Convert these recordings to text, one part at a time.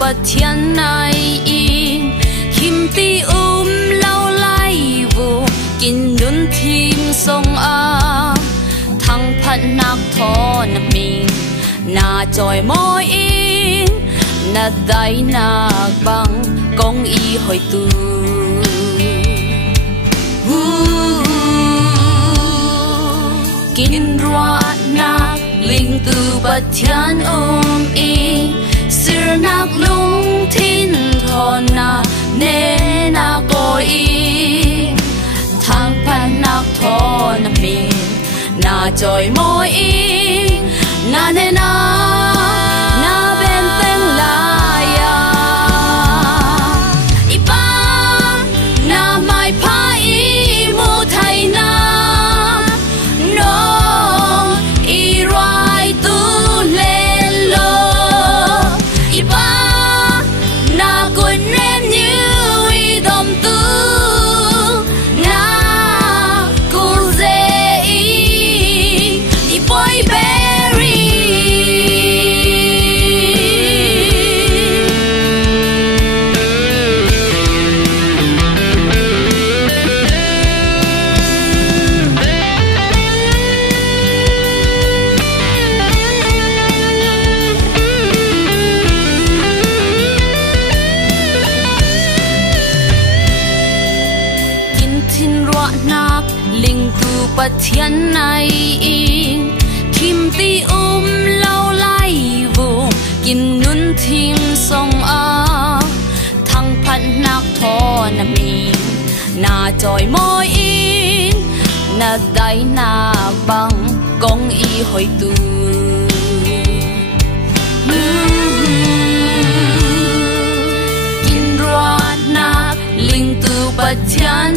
bát thiên này in kim ti lâu lai vô kinh nun thim song a thăng phận nạc thọ na mình na trôi môi in na dai nạc băng công y hồi tu kinh roa nạc linh tu bát thiên y sir nạc lung thiên thọ na ne na coi thang pan nạc thọ na mình na trôi môi in na ne na bên tên la ya ipa na mai pa i mu thai na no i rai tu lên lo ipa na kun nem như i dom tu na ku ze i boy berry nạc linh tu bát thiên này in kim ti lâu lai vô kinh nun thim song a thăng phận nạc thọ na mình na trôi môi in na dai nạc băng công y hồi tu kinh roa nạc linh tu bát thiên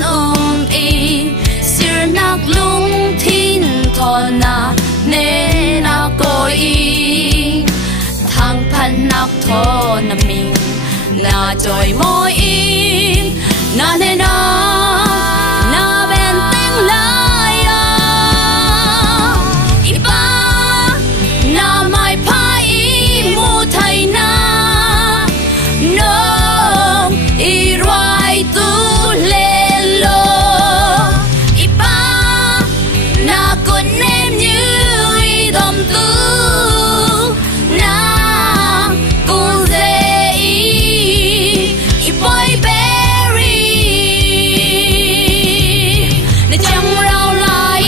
y sir nạc lung thiên thọ na ne na coi thang phận nạc thọ na mình na trôi môi in na ne na bên tên la ya ipa na mai pa i mu thai na no i rai tu lên lo ipa na kun nem như i dom tu na ku ze i boy berry na chang rau lai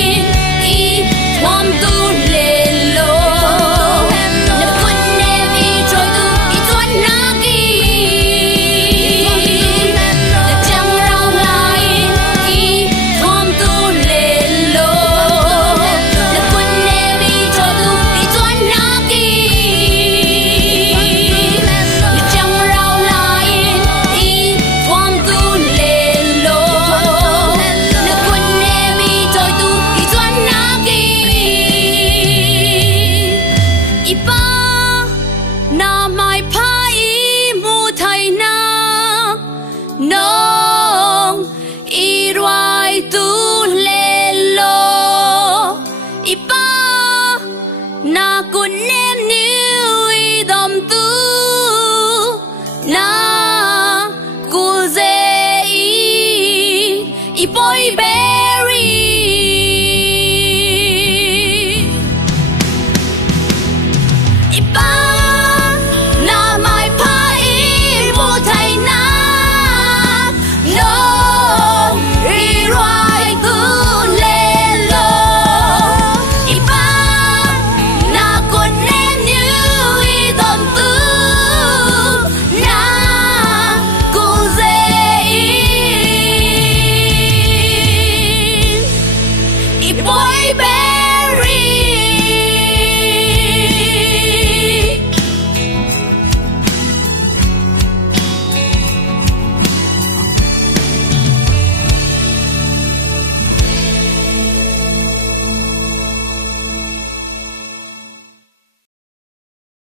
i thom tu lên lo na kun nem i trôi tu i tuan na ki na chang rau lai i thom tu lên lo na kun nem i trôi tu i tuan na ki na chang rau lai i thom tu lên lo na kun nem i trôi tu i tuan na ki ipa na mai pa i mu thai na nong i rai tu lên lo ipa na kun nem như i dom tu na ku ze i boy be